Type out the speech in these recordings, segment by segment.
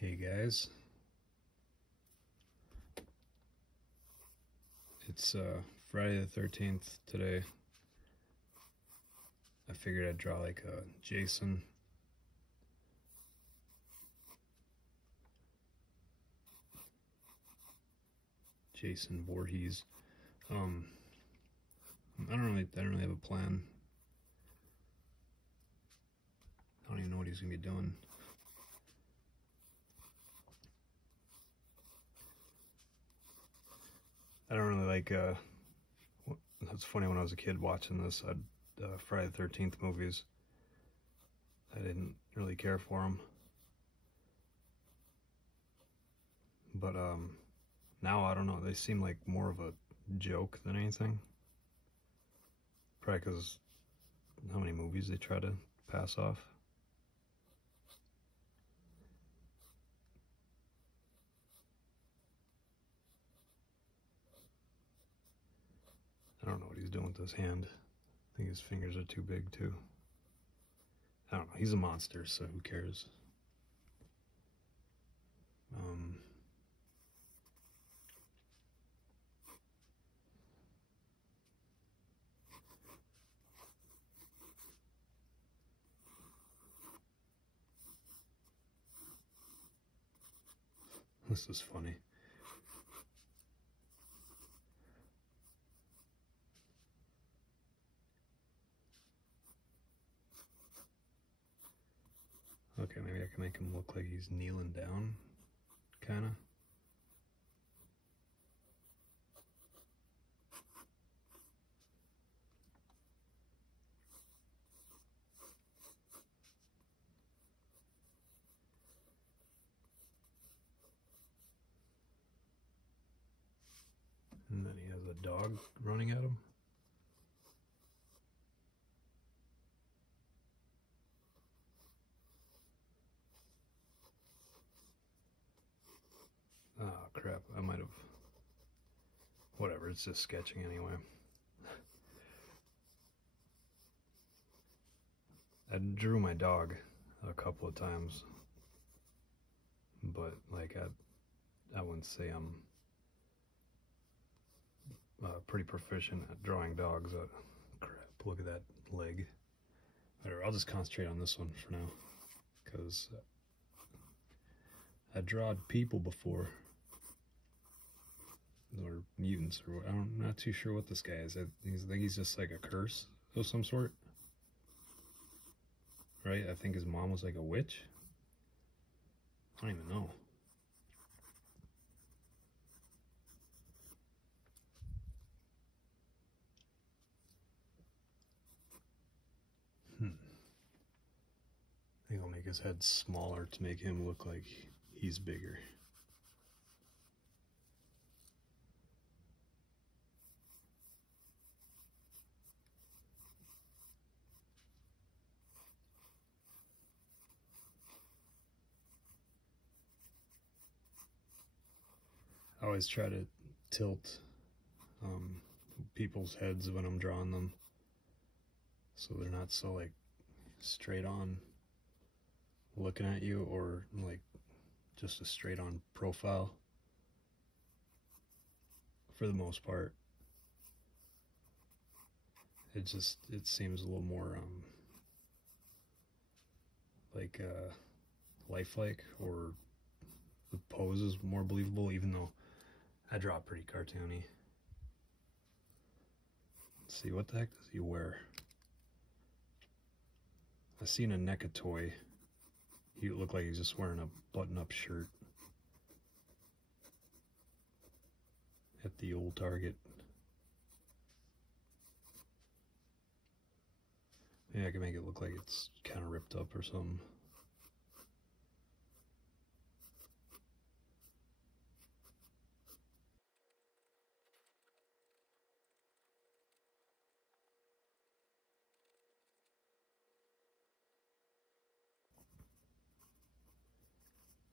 Hey guys, it's Friday the 13th today. I figured I'd draw like a Jason Voorhees. I don't really have a plan. I don't even know what he's gonna be doing. I don't really like that's funny, when I was a kid watching this, Friday the 13th movies, I didn't really care for them. But now I don't know, they seem like more of a joke than anything. Probably because how many movies they try to pass off. I don't know what he's doing with his hand. I think his fingers are too big too. I don't know. He's a monster, so who cares? This is funny. Okay, maybe I can make him look like he's kneeling down, kind of. And then he has a dog running at him. Oh crap, I might have... Whatever, it's just sketching anyway. I drew my dog a couple of times, but like I wouldn't say I'm pretty proficient at drawing dogs. Crap, look at that leg. Whatever, I'll just concentrate on this one for now, because I drawed people before, or mutants, or I'm not too sure what this guy is. I think he's just like a curse of some sort, right? I think his mom was like a witch. I don't even know. I think I'll make his head smaller to make him look like he's bigger. I always try to tilt people's heads when I'm drawing them, so they're not so like straight on looking at you, or like just a straight on profile for the most part. It seems a little more like lifelike, or the pose is more believable, even though I draw pretty cartoony. Let's see, what the heck does he wear? I seen a neck a toy. He looked like he's just wearing a button-up shirt at the old Target. Maybe I can make it look like it's kind of ripped up or something.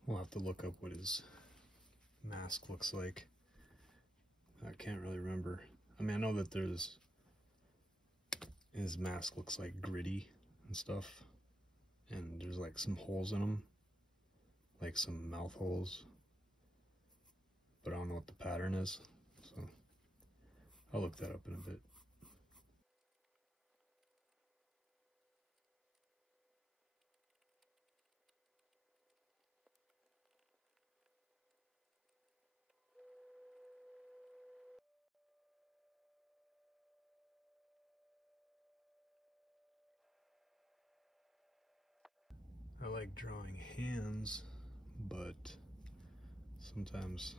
We'll have to look up what his mask looks like. I can't really remember. I mean, I know that his mask looks like gritty and stuff, and there's like some holes in him. like some mouth holes, but I don't know what the pattern is, so I'll look that up in a bit. I like drawing hands, but sometimes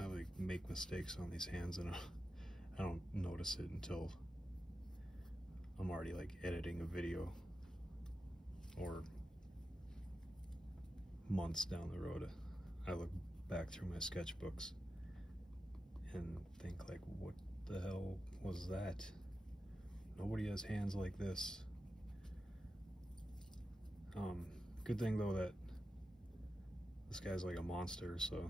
I like make mistakes on these hands and I don't notice it until I'm already like editing a video or months down the road. I look back through my sketchbooks and think like, what the hell was that? Nobody has hands like this. Good thing though that this guy's like a monster, so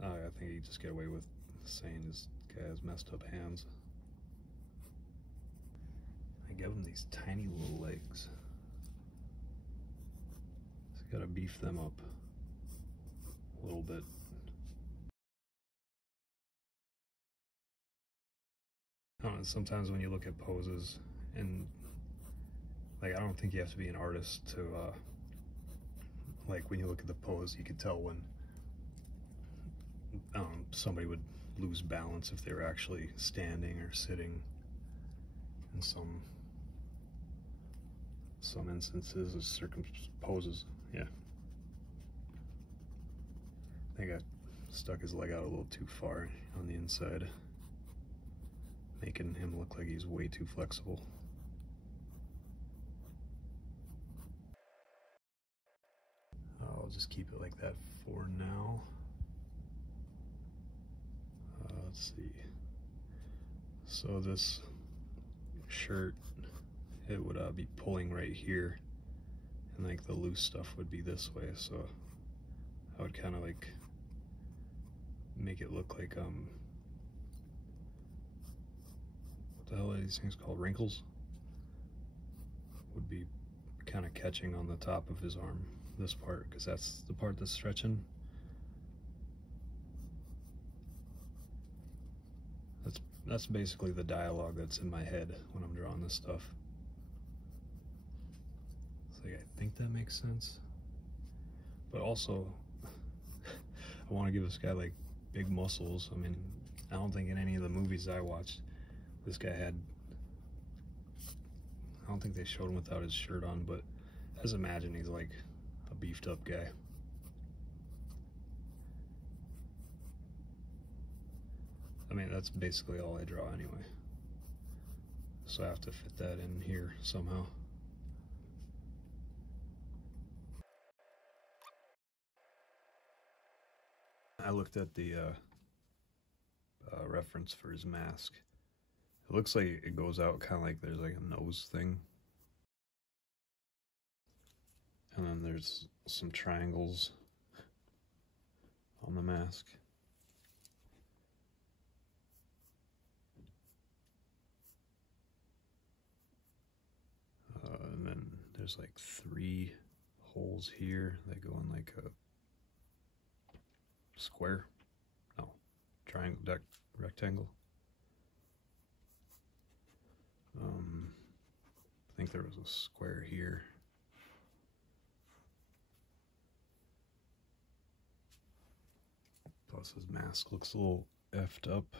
I think he just get away with saying this guy has messed up hands. I give him these tiny little legs. So gotta beef them up a little bit. I don't know, sometimes when you look at poses, and like I don't think you have to be an artist to like when you look at the pose, you could tell when somebody would lose balance if they were actually standing or sitting in some instances of poses. Yeah, I think I stuck his leg out a little too far on the inside, making him look like he's way too flexible. I'll just keep it like that for now. Let's see. So this shirt, it would be pulling right here, and like the loose stuff would be this way. So I would kind of like make it look like what the hell are these things called? Wrinkles would be kind of catching on the top of his arm, this part, because that's the part that's stretching. That's basically the dialogue that's in my head when I'm drawing this stuff. It's like, I think that makes sense. But also, I want to give this guy like big muscles. I mean, I don't think in any of the movies I watched, this guy had, I don't think they showed him without his shirt on, but I just imagine he's like a beefed up guy. I mean, that's basically all I draw anyway. So I have to fit that in here somehow. I looked at the reference for his mask. It looks like it goes out kind of like there's like a nose thing. And then there's some triangles on the mask. And then there's like 3 holes here that go in like a square. No, triangle, rectangle. I think there was a square here. Plus his mask looks a little effed up.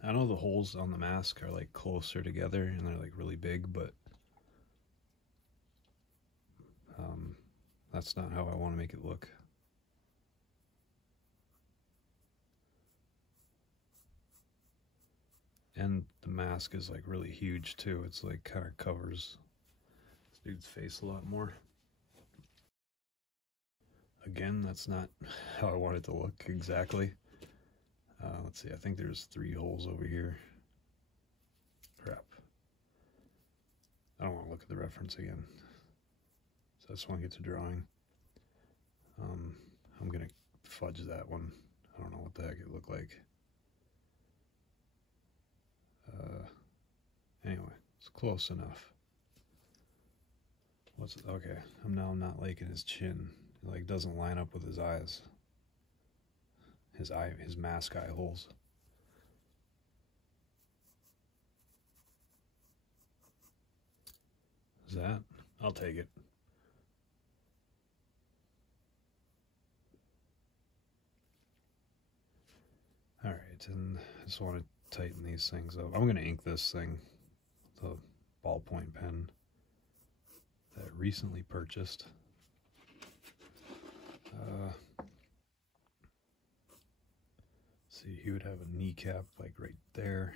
I know the holes on the mask are like closer together and they're like really big, but that's not how I want to make it look. And the mask is like really huge too. It's like kind of covers this dude's face a lot more. Again, that's not how I want it to look exactly. Let's see, I think there's 3 holes over here. Crap. I don't want to look at the reference again. So I just want to get to drawing. I'm going to fudge that one. I don't know what the heck it looked like. Anyway, it's close enough. Okay? I'm now not liking his chin. It like doesn't line up with his eyes. His mask eye holes. Is that? I'll take it. Alright, and I just want to tighten these things up. I'm going to ink this thing, the ballpoint pen that I recently purchased. See, he would have a kneecap like right there.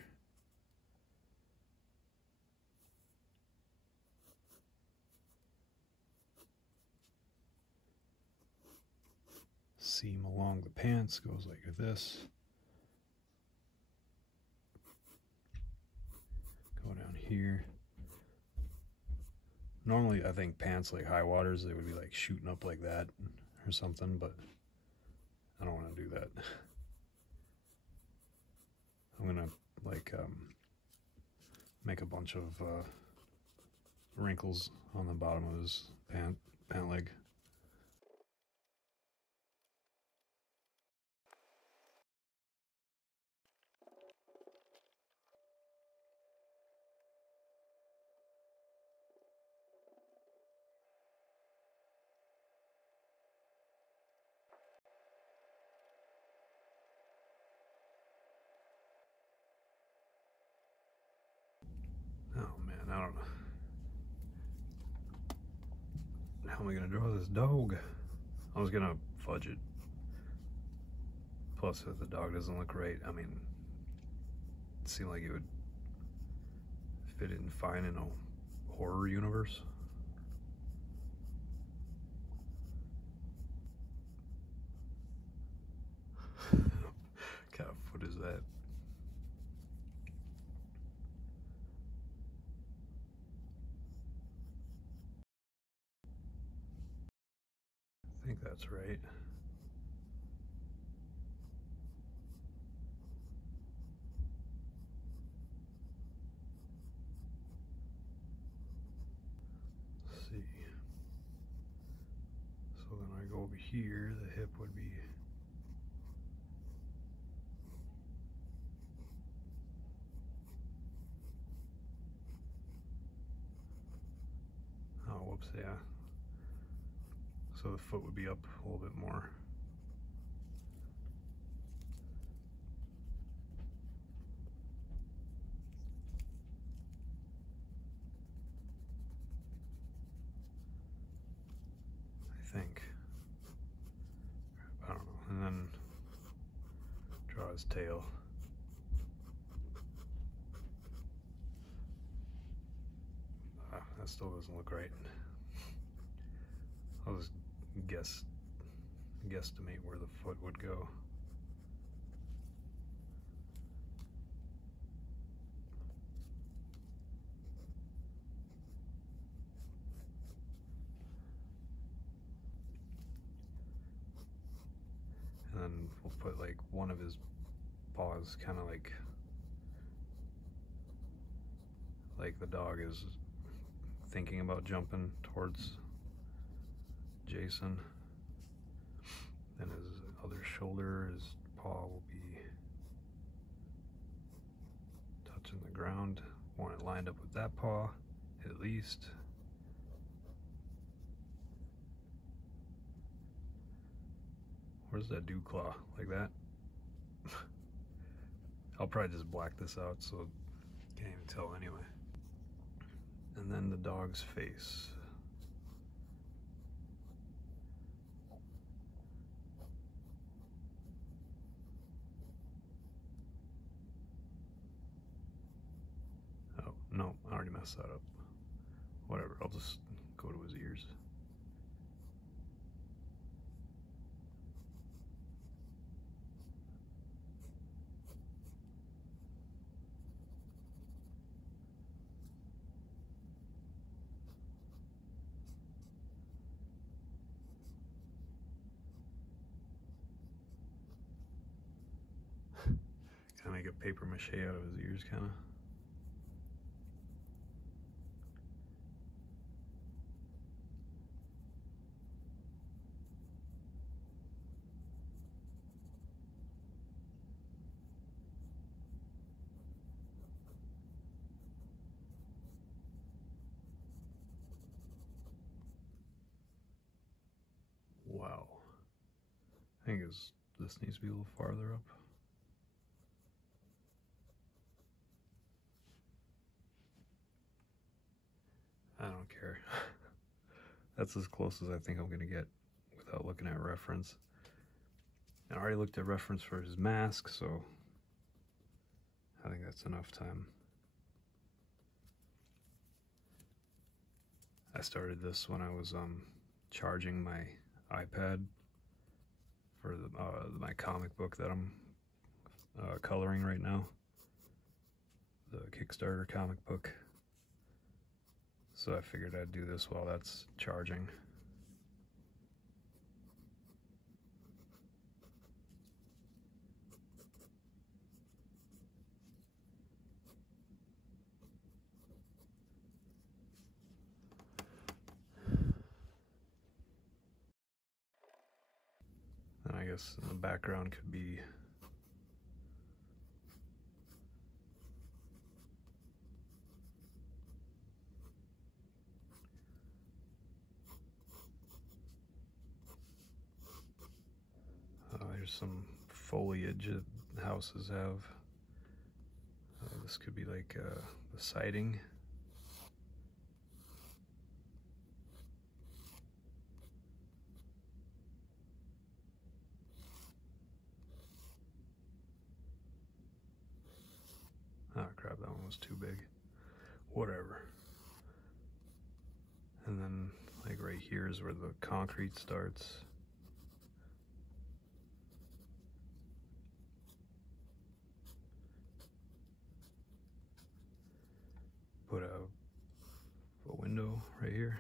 Seam along the pants goes like this. Go down here. Normally, I think pants like high waters, they would be like shooting up like that or something, but I don't want to do that. I'm gonna like make a bunch of wrinkles on the bottom of his pant leg. Oh man, I don't know. How am I gonna draw this dog? I was gonna fudge it. Plus, if the dog doesn't look right, I mean, it seemed like it would fit in fine in a horror universe. What kind of foot is that? I think that's right. Let's see. So then I go over here, the hip would be whoops, yeah. So the foot would be up a little bit more. I think. I don't know. And then draw his tail. That still doesn't look right. I'll just guesstimate where the foot would go. And then we'll put like one of his paws kind of like the dog is thinking about jumping towards Jason. Then his other shoulder, his paw will be touching the ground. Want it lined up with that paw, at least. Where's that dew claw? Like that? I'll probably just black this out so can't even tell anyway. And then the dog's face. Oh, no, I already messed that up. Whatever, I'll just go to his ears. Can I make a paper mache out of his ears, kind of? think this needs to be a little farther up. I don't care. That's as close as I think I'm gonna get without looking at reference. I already looked at reference for his mask, so I think that's enough time. I started this when I was charging my iPad for my comic book that I'm coloring right now, the Kickstarter comic book. So I figured I'd do this while that's charging. And I guess in the background could be there's some foliage that houses have. This could be like the siding. Oh crap, that one was too big. Whatever. And then like right here is where the concrete starts. Put a window right here.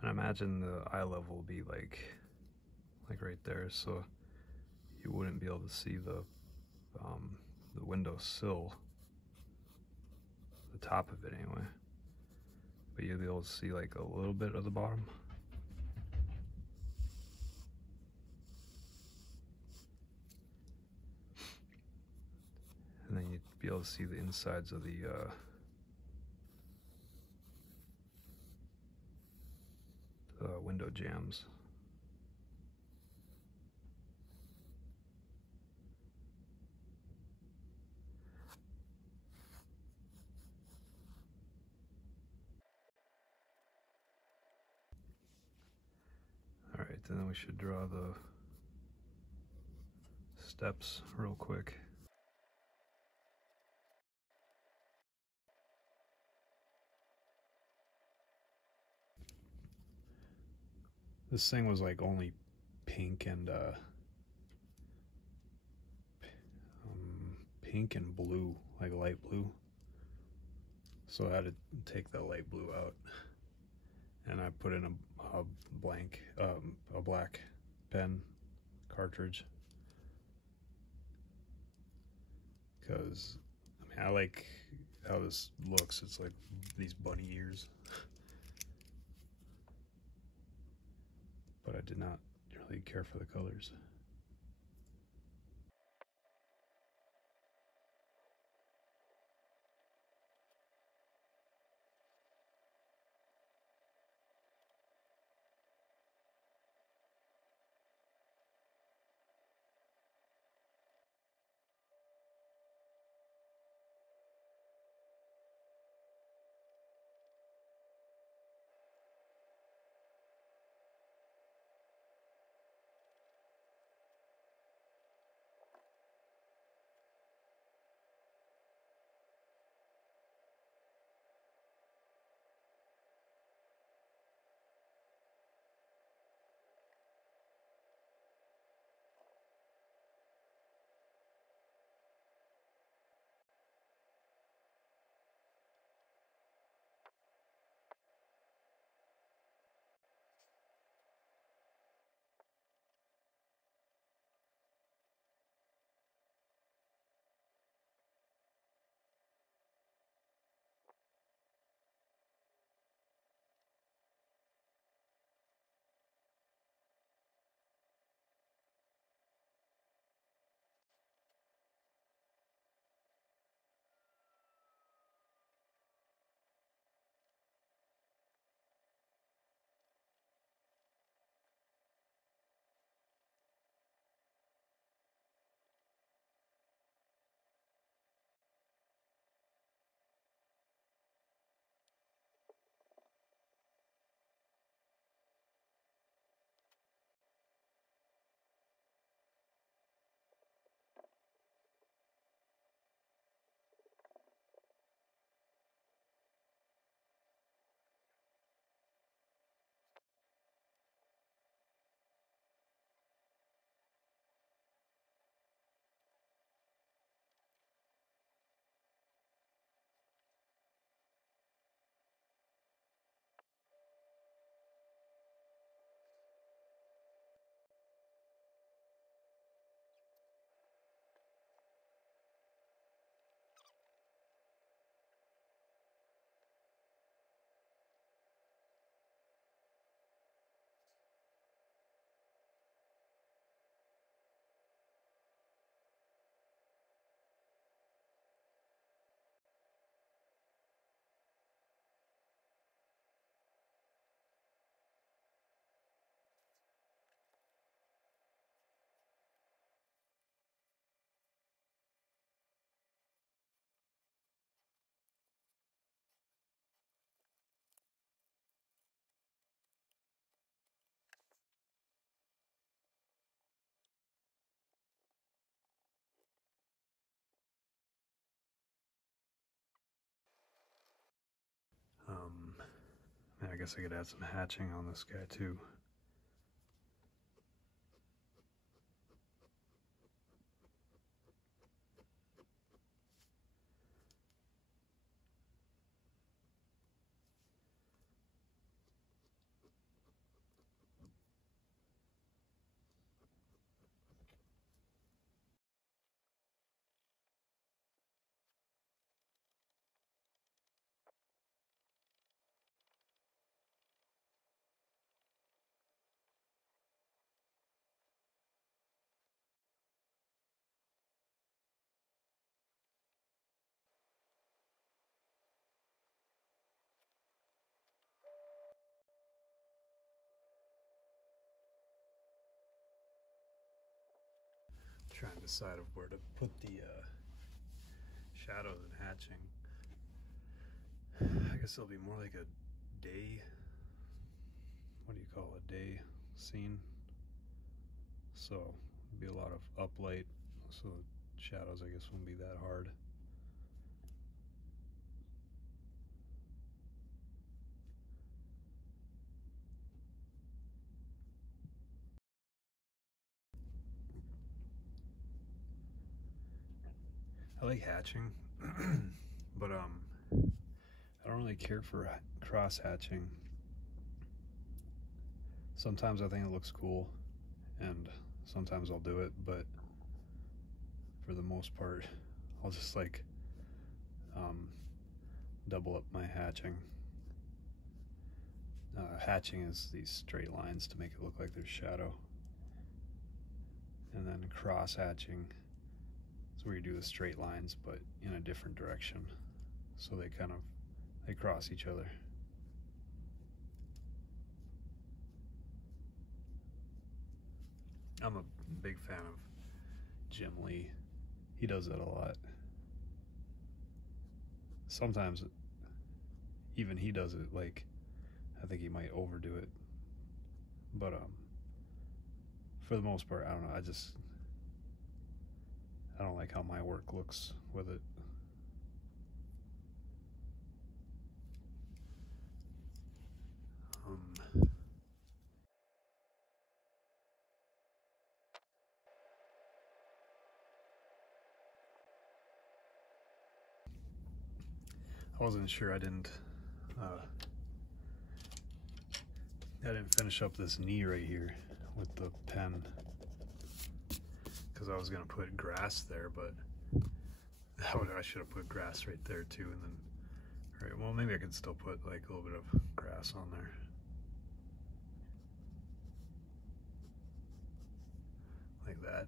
And I imagine the eye level will be like right there, so you wouldn't be able to see the window sill, the top of it anyway. But you'll be able to see like a little bit of the bottom. And then you'd be able to see the insides of the window jambs. Alright, then we should draw the steps real quick. This thing was like only pink and blue, like light blue. So I had to take the light blue out, and I put in a black pen cartridge, because I mean I like how this looks. It's like these bunny ears. But I did not really care for the colors. guess I could add some hatching on this guy too. Trying to decide of where to put the shadows and hatching. I guess it'll be more like a day, what do you call it, day scene. So it'll be a lot of uplight, so the shadows I guess won't be that hard. I like hatching, but I don't really care for cross hatching. Sometimes I think it looks cool, and sometimes I'll do it, but for the most part, I'll just like double up my hatching. Hatching is these straight lines to make it look like there's shadow, and then cross hatching is where you do the straight lines but in a different direction, so they cross each other. I'm a big fan of Jim Lee. He does that a lot. Sometimes even he does it, like, I think he might overdo it, but for the most part, I don't know, I don't like how my work looks with it. I wasn't sure. I didn't finish up this knee right here with the pen, because I was gonna put grass there, but I should have put grass right there too, and then, right, well, maybe I could still put like a little bit of grass on there. Like that.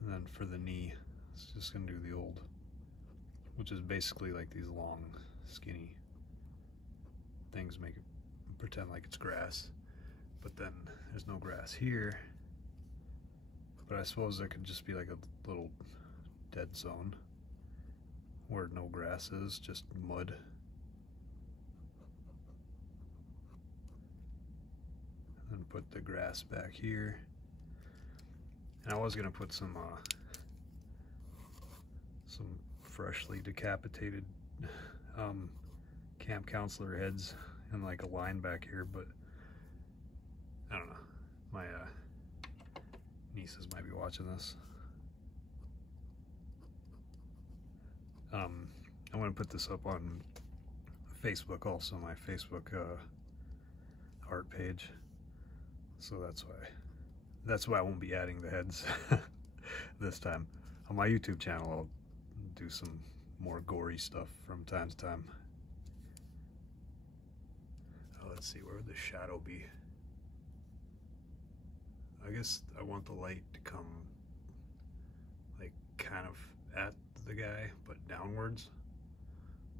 And then for the knee, it's just gonna do the old, which is basically like these long, skinny things, make it pretend like it's grass, but then there's no grass here. But I suppose there could just be like a little dead zone where no grass is, just mud. And then put the grass back here. And I was gonna put some freshly decapitated camp counselor heads in like a line back here, but I don't know. My nieces might be watching this. I'm gonna put this up on Facebook also, my Facebook art page. So that's why I won't be adding the heads this time. On my YouTube channel, I'll do some more gory stuff from time to time. Oh, let's see, where would the shadow be? I guess I want the light to come like kind of at the guy, but downwards.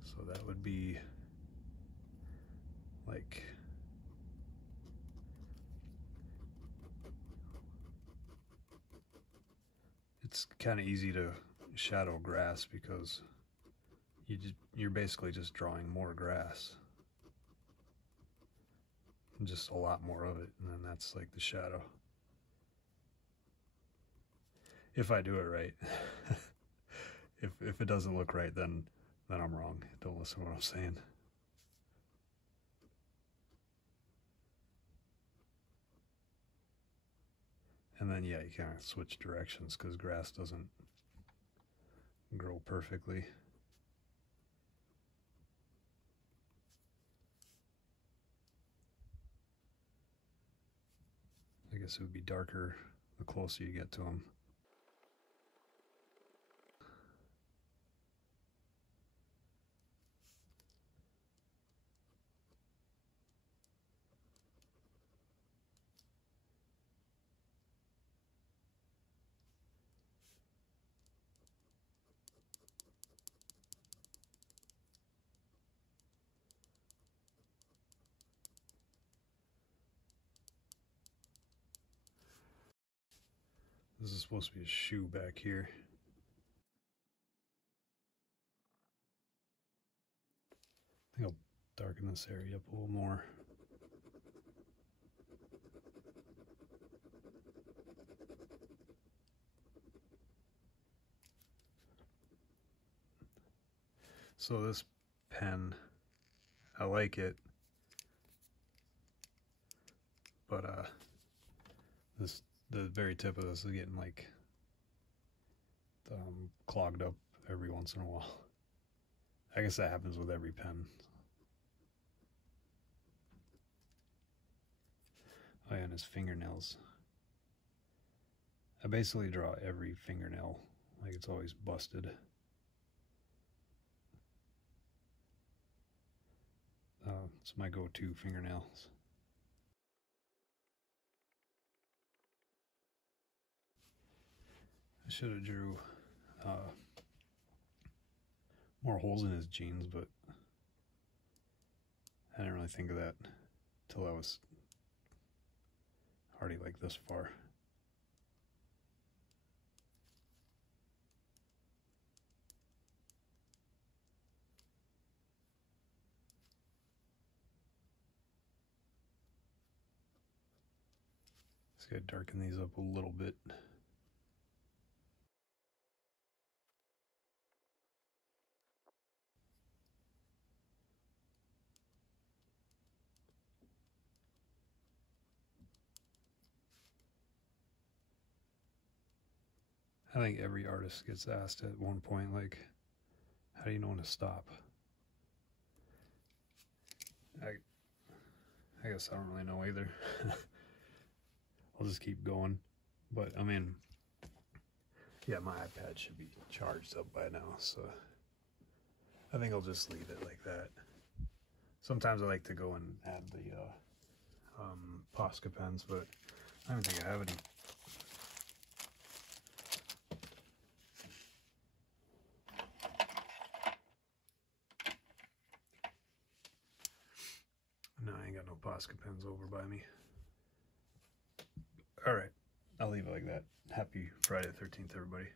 So that would be like, it's kind of easy to shadow grass because you're basically just drawing more grass, just a lot more of it, and then that's like the shadow. If I do it right. If it doesn't look right, then I'm wrong. Don't listen to what I'm saying. And then, yeah, you kind of switch directions because grass doesn't grow perfectly. I guess it would be darker the closer you get to them. This is supposed to be a shoe back here. I think I'll darken this area up a little more. So this pen, I like it, but the very tip of this is getting like clogged up every once in a while. I guess that happens with every pen. Oh yeah, and his fingernails. I basically draw every fingernail like it's always busted. It's my go-to fingernails. I should have drew more holes in his jeans, but I didn't really think of that till I was already like this far. Just gotta darken these up a little bit. I think every artist gets asked at one point, like, how do you know when to stop? I guess I don't really know either. I'll just keep going. But, I mean, yeah, my iPad should be charged up by now, so I think I'll just leave it like that. Sometimes I like to go and add the Posca pens, but I don't think I have any. No, I ain't got no Posca pens over by me. Alright, I'll leave it like that. Happy Friday the 13th, everybody.